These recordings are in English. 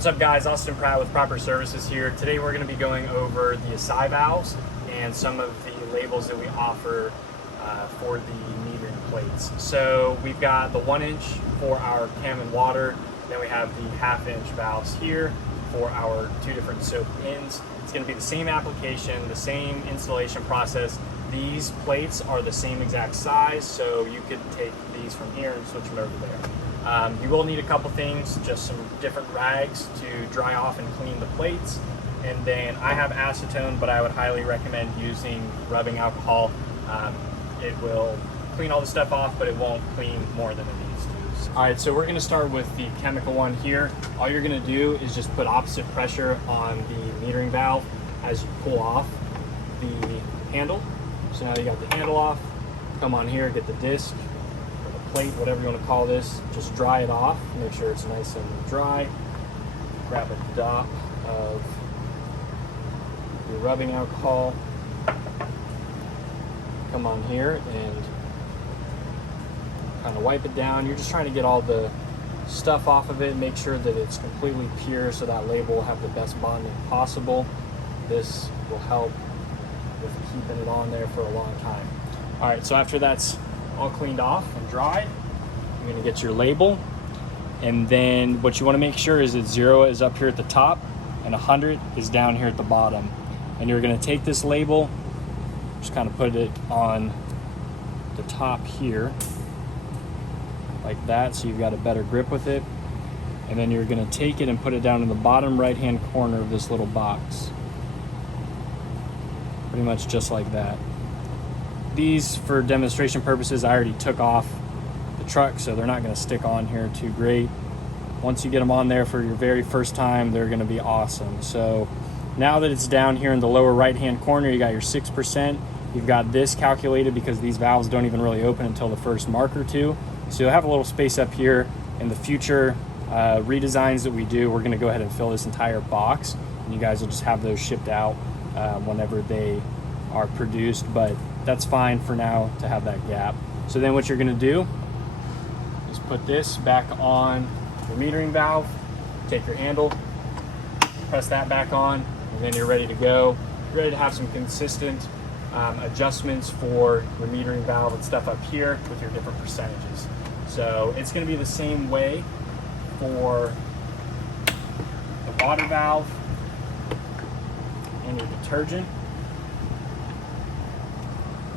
What's up guys, Austin Pratt with Proper Services here. Today we're going to be going over the Asahi valves and some of the labels that we offer for the metering plates. So we've got the 1 inch for our cam and water, then we have the 1/2 inch valves here for our 2 different soap ends. It's going to be the same application, the same installation process. These plates are the same exact size, so you could take these from here and switch them over there. You will need a couple things, just some different rags to dry off and clean the plates. And then I have acetone, but I would highly recommend using rubbing alcohol. It will clean all the stuff off, but it won't clean more than it needs to. All right, so we're gonna start with the chemical one here. All you're gonna do is just put opposite pressure on the metering valve as you pull off the handle. So now you got the handle off, come on here, get the disc, plate, whatever you want to call this, just dry it off, make sure it's nice and dry. Grab a dot of your rubbing alcohol, come on here and kind of wipe it down. You're just trying to get all the stuff off of it, make sure that it's completely pure so that label will have the best bonding possible. This will help with keeping it on there for a long time. All right, so after that's all cleaned off and dried, you're gonna get your label, and then what you want to make sure is that 0 is up here at the top and 100 is down here at the bottom. And you're gonna take this label, just kind of put it on the top here like that, so you've got a better grip with it. And then you're gonna take it and put it down in the bottom right hand corner of this little box, pretty much just like that. These, for demonstration purposes, I already took off the truck, so they're not going to stick on here too great. Once you get them on there for your very first time, they're going to be awesome. So now that it's down here in the lower right hand corner, you got your 6%. You've got this calculated because these valves don't even really open until the first mark or two. So you'll have a little space up here. In the future redesigns that we do, we're going to go ahead and fill this entire box, and you guys will just have those shipped out whenever they are produced, but that's fine for now to have that gap. So then what you're gonna do is put this back on your metering valve, take your handle, press that back on, and then you're ready to go. You're ready to have some consistent adjustments for your metering valve and stuff up here with your different percentages. So it's gonna be the same way for the water valve and your detergent.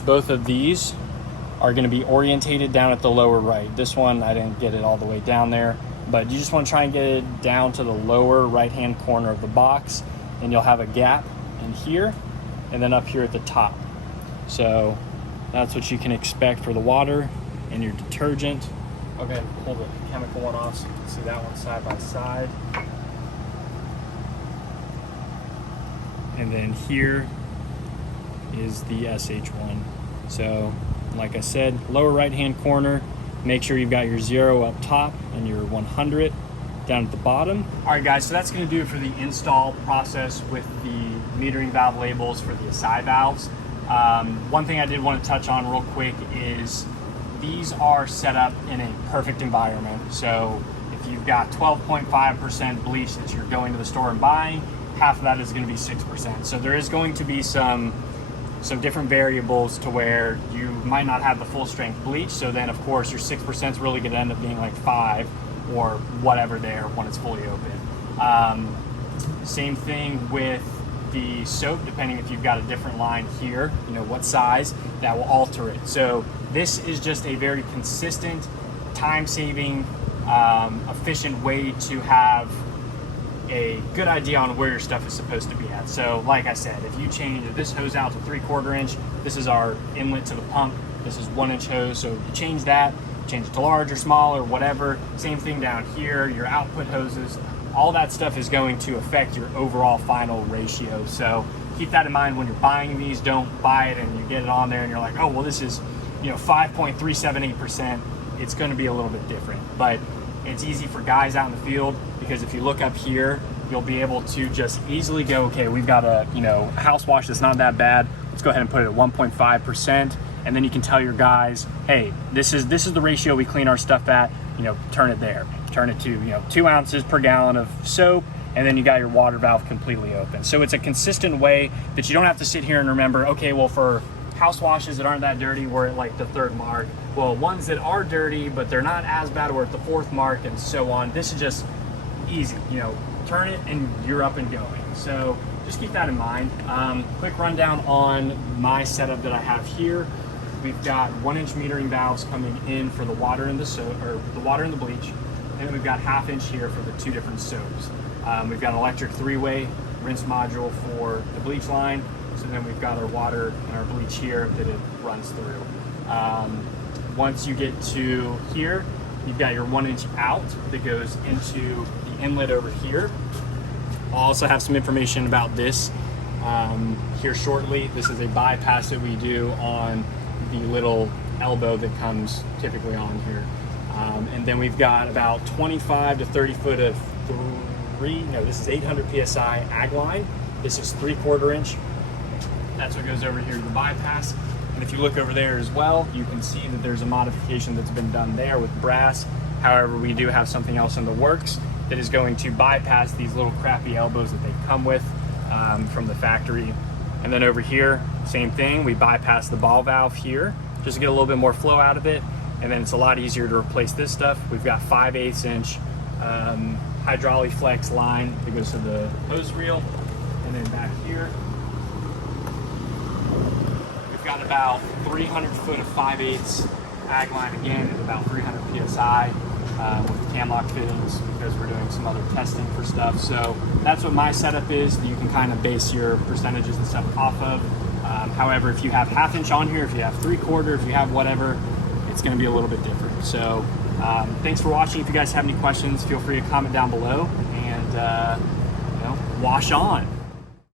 Both of these are going to be orientated down at the lower right. This one, I didn't get it all the way down there, but you just want to try and get it down to the lower right-hand corner of the box, and you'll have a gap in here and then up here at the top. So that's what you can expect for the water and your detergent. I'll go ahead and pull the chemical one off so you can see that one side by side. And then here is the SH1. So like I said, lower right hand corner, make sure you've got your 0 up top and your 100 down at the bottom. All right guys, so that's gonna do it for the install process with the metering valve labels for the Asahi valves. One thing I did want to touch on real quick is these are set up in a perfect environment. So if you've got 12.5% bleach that you're going to the store and buying, half of that is going to be 6%. So there is going to be some different variables to where you might not have the full strength bleach. So then of course your 6% is really going to end up being like 5 or whatever there when it's fully open. Same thing with the soap, depending if you've got a different line here, you know, what size, that will alter it. So this is just a very consistent, time-saving, efficient way to have a good idea on where your stuff is supposed to be at. So like I said, if you change this hose out to 3/4 inch, this is our inlet to the pump, this is 1 inch hose, so you change that, change it to large or small or whatever. Same thing down here, your output hoses, all that stuff is going to affect your overall final ratio. So keep that in mind when you're buying these. Don't buy it and you get it on there and you're like, oh, well, this is, you know, 5.378%. It's going to be a little bit different, but it's easy for guys out in the field because if you look up here, you'll be able to just easily go, okay, we've got a, you know, house wash that's not that bad. Let's go ahead and put it at 1.5%. and then you can tell your guys, hey, this is the ratio we clean our stuff at, you know, turn it there. Turn it to, you know, 2 ounces per gallon of soap, and then you got your water valve completely open. So it's a consistent way that you don't have to sit here and remember, okay, well, for house washes that aren't that dirty, we're at like the 3rd mark. Well, ones that are dirty, but they're not as bad, we're at the 4th mark, and so on. This is just easy, you know, turn it and you're up and going. So just keep that in mind. Quick rundown on my setup that I have here. We've got 1-inch metering valves coming in for the water and the water and the bleach. And then we've got 1/2 inch here for the 2 different soaps. We've got an electric 3-way rinse module for the bleach line. So then we've got our water and our bleach here that it runs through. Once you get to here, you've got your 1-inch out that goes into the inlet over here. I'll also have some information about this here shortly. This is a bypass that we do on the little elbow that comes typically on here. And then we've got about 25 to 30 foot of this is 800 PSI ag line. This is 3/4 inch. That's what goes over here to the bypass. And if you look over there as well, you can see that there's a modification that's been done there with brass. However, we do have something else in the works that is going to bypass these little crappy elbows that they come with from the factory. And then over here, same thing, we bypass the ball valve here just to get a little bit more flow out of it. And then it's a lot easier to replace this stuff. We've got 5/8 inch hydraulic flex line that goes to the hose reel. And then back here, we've got about 300 foot of 5/8 ag line again at about 300 PSI with cam lock fittings because we're doing some other testing for stuff. So that's what my setup is. You can kind of base your percentages and stuff off of. However, if you have 1/2 inch on here, if you have 3/4, if you have whatever, it's going to be a little bit different. So thanks for watching. If you guys have any questions, feel free to comment down below, and you know, wash on.